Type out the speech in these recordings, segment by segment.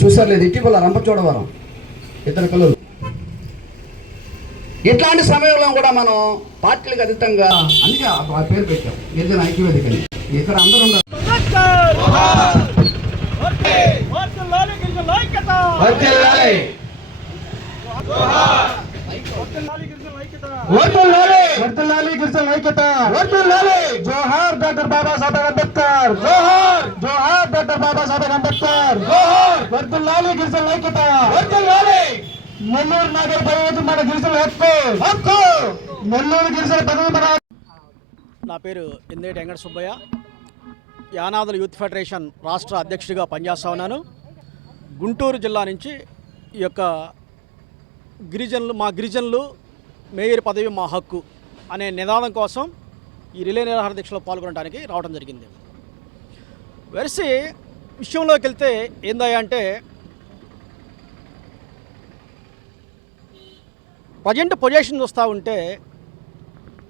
చూసారు లేదు, ఇటీవల రంపచోడవరం ఇద్దరు పిల్లలు. ఇట్లాంటి సమయంలో కూడా మనం పార్టీలకు అతీతంగా అందుకే ఆ పేరు పెట్టాం, గిరిజన ఐక్యవేదికని. ఇక్కడ అందరూ ఉన్నారు. జోహార్ డాక్టర్ బాబాసాహెబ్ అంబేద్కర్, జోహార్ జోహార్ డాక్టర్ బాబాసాహెబ్ అంబేద్కర్, జోహార్ వర్ధిల్లాలి గిరిజన ఐక్యత, వర్ధిల్లాలి నెల్లూరు నగర పదవి మన గిరిజన హక్కు, నెల్లూరు గిరిజన పదవి మన. నా పేరు ఇందేటి వెంకట సుబ్బయ్య, యానాదుల యూత్ ఫెడరేషన్ రాష్ట్ర అధ్యక్షుడిగా పనిచేస్తా ఉన్నాను. గుంటూరు జిల్లా నుంచి ఈ యొక్క గిరిజనులు మేయర్ పదవి మా హక్కు అనే నినాదం కోసం ఈ రిలే నిరాహార దీక్షలో పాల్గొనడానికి రావడం జరిగింది. వెరసి విషయంలోకి వెళ్తే ఏందయ్యా అంటే, ప్రజెంట్ పొజిషన్ చూస్తూ ఉంటే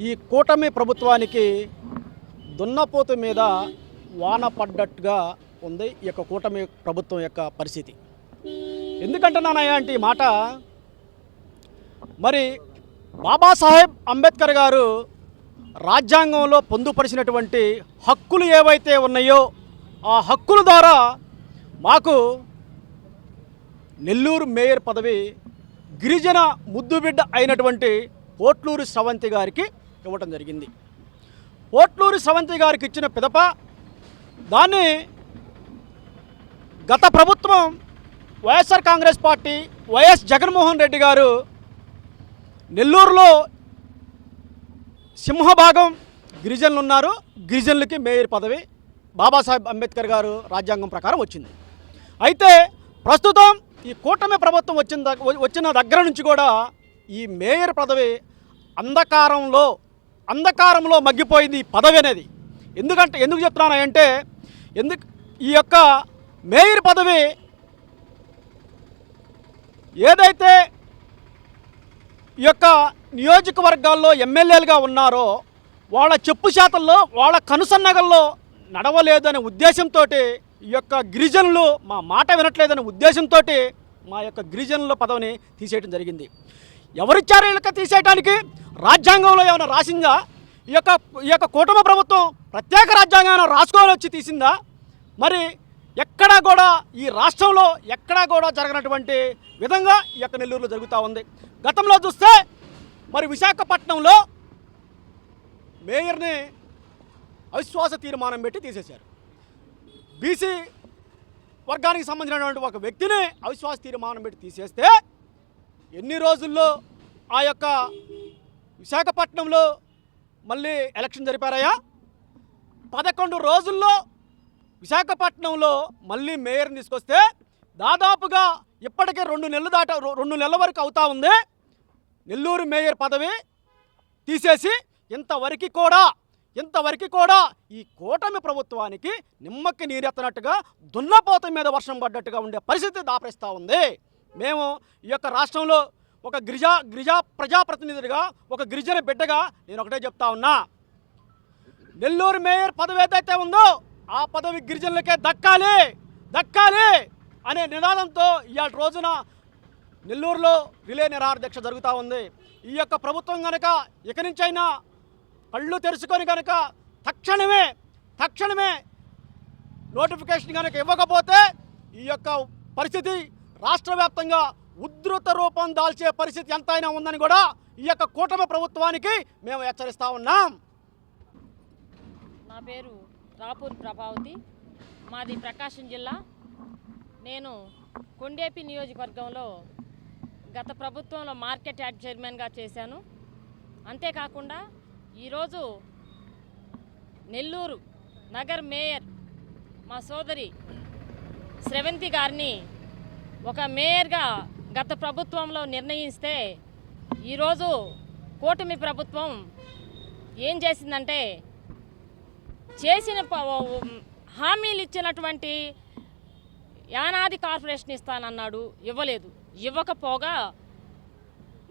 ఈ కూటమి ప్రభుత్వానికి దున్నపోతు మీద వాన పడ్డట్టుగా ఉంది ఈ యొక్క కూటమి ప్రభుత్వం యొక్క పరిస్థితి. ఎందుకంటున్నానయ్యా అంటే ఈ మాట, మరి బాబాసాహెబ్ అంబేద్కర్ గారు రాజ్యాంగంలో పొందుపరిచినటువంటి హక్కులు ఏవైతే ఉన్నాయో ఆ హక్కుల ద్వారా మాకు నెల్లూరు మేయర్ పదవి గిరిజన ముద్దుబిడ్డ అయినటువంటి పోట్లూరి స్రవంతి గారికి ఇవ్వటం జరిగింది. పోట్లూరి స్రవంతి గారికి ఇచ్చిన పిదప దాన్ని గత ప్రభుత్వం వైఎస్ఆర్ కాంగ్రెస్ పార్టీ వైఎస్ జగన్మోహన్ రెడ్డి గారు నెల్లూరులో సింహభాగం గిరిజనులు ఉన్నారు, గిరిజనులకి మేయర్ పదవి బాబాసాహెబ్ అంబేద్కర్ గారు రాజ్యాంగం ప్రకారం వచ్చింది. అయితే ప్రస్తుతం ఈ కూటమి ప్రభుత్వం వచ్చిన దగ్గర నుంచి కూడా ఈ మేయర్ పదవి అంధకారంలో మగ్గిపోయింది ఈ పదవి అనేది. ఎందుకు చెప్తున్నానంటే, ఈ యొక్క మేయర్ పదవి ఏదైతే ఈ యొక్క నియోజకవర్గాల్లో ఎమ్మెల్యేలుగా ఉన్నారో వాళ్ళ చెప్పు శాతల్లో వాళ్ళ కనుసన్నగల్లో నడవలేదనే ఉద్దేశంతో ఈ యొక్క గిరిజనులు మా మాట వినట్లేదనే ఉద్దేశంతో మా యొక్క గిరిజనుల పదవిని తీసేయడం జరిగింది. ఎవరిచ్చారు వీళ్ళకి తీసేయడానికి? రాజ్యాంగంలో ఏమైనా రాసిందా? ఈ యొక్క కూటమి ప్రభుత్వం ప్రత్యేక రాజ్యాంగాన్ని రాసుకోవాలి వచ్చి తీసిందా? మరి ఎక్కడా కూడా ఈ రాష్ట్రంలో ఎక్కడా కూడా జరగనటువంటి విధంగా ఈ యొక్క నెల్లూరులో జరుగుతూ ఉంది. గతంలో చూస్తే మరి విశాఖపట్నంలో మేయర్ని అవిశ్వాస తీర్మానం పెట్టి తీసేశారు. బీసీ వర్గానికి సంబంధించినటువంటి ఒక వ్యక్తిని అవిశ్వాస తీర్మానం పెట్టి తీసేస్తే ఎన్ని రోజుల్లో ఆ యొక్క విశాఖపట్నంలో మళ్ళీ ఎలక్షన్ జరిపారయ్యా? 11 రోజుల్లో విశాఖపట్నంలో మళ్ళీ మేయర్ని తీసుకొస్తే దాదాపుగా ఇప్పటికే 2 నెలల వరకు అవుతా ఉంది. నెల్లూరు మేయర్ పదవి తీసేసి ఇంతవరకు కూడా ఈ కూటమి ప్రభుత్వానికి నిమ్మకి నీరెత్తనట్టుగా దున్నపోత మీద వర్షం పడ్డట్టుగా ఉండే పరిస్థితి దాపరిస్తూ ఉంది. మేము ఈ యొక్క రాష్ట్రంలో ఒక ప్రజాప్రతినిధుడిగా, ఒక గిరిజన బిడ్డగా నేను ఒకటే చెప్తా ఉన్నా, నెల్లూరు మేయర్ పదవి ఏదైతే ఉందో ఆ పదవి గిరిజనులకే దక్కాలి అనే నినాదంతో ఇవాళ రోజున నెల్లూరులో రిలే నిరాహార దీక్ష జరుగుతూ ఉంది. ఈ యొక్క ప్రభుత్వం కనుక ఇక నుంచైనా కళ్ళు తెరుచుకొని కనుక తక్షణమే నోటిఫికేషన్ కనుక ఇవ్వకపోతే ఈ యొక్క పరిస్థితి రాష్ట్ర వ్యాప్తంగా ఉధృత రూపం దాల్చే పరిస్థితి ఎంతైనా ఉందని కూడా ఈ యొక్క కూటమి ప్రభుత్వానికి మేము హెచ్చరిస్తూ ఉన్నాం. నా పేరు రాపూర్ ప్రభావతి, మాది ప్రకాశం జిల్లా. నేను కొండేపి నియోజకవర్గంలో గత ప్రభుత్వంలో మార్కెట్ యార్డ్ చైర్మన్గా చేశాను. అంతేకాకుండా ఈరోజు నెల్లూరు నగర్ మేయర్ మా సోదరి స్రవంతి గారిని ఒక మేయర్గా గత ప్రభుత్వంలో నిర్ణయిస్తే ఈరోజు కూటమి ప్రభుత్వం ఏం చేసిందంటే, చేసిన హామీలు ఇచ్చినటువంటి యానాది కార్పొరేషన్ ఇస్తానన్నాడు, ఇవ్వలేదు. ఇవ్వకపోగా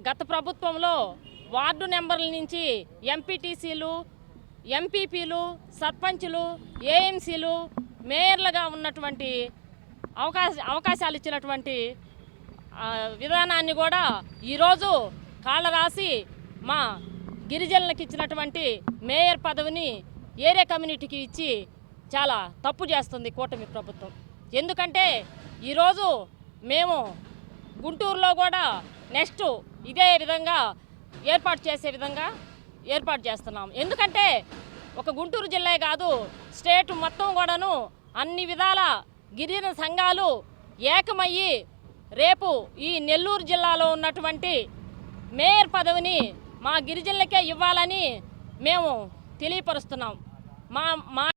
గత ప్రభుత్వంలో వార్డు నెంబర్ల నుంచి ఎంపీటీసీలు, ఎంపీపీలు, సర్పంచులు, ఏఎంసీలు, మేయర్లుగా ఉన్నటువంటి అవకాశాలు ఇచ్చినటువంటి విధానాన్ని కూడా ఈరోజు కాళ్ళ రాసి మా గిరిజనులకు ఇచ్చినటువంటి మేయర్ పదవిని ఏరియా కమ్యూనిటీకి ఇచ్చి చాలా తప్పు చేస్తుంది కూటమి ప్రభుత్వం. ఎందుకంటే ఈరోజు మేము గుంటూరులో కూడా నెక్స్ట్ ఇదే విధంగా ఏర్పాటు చేస్తున్నాం. ఎందుకంటే ఒక గుంటూరు జిల్లా కాదు, స్టేట్ మొత్తం కూడాను అన్ని విధాల గిరిజన సంఘాలు ఏకమయ్యి రేపు ఈ నెల్లూరు జిల్లాలో ఉన్నటువంటి మేయర్ పదవిని మా గిరిజనులకే ఇవ్వాలని మేము తెలియపరుస్తున్నాం. మా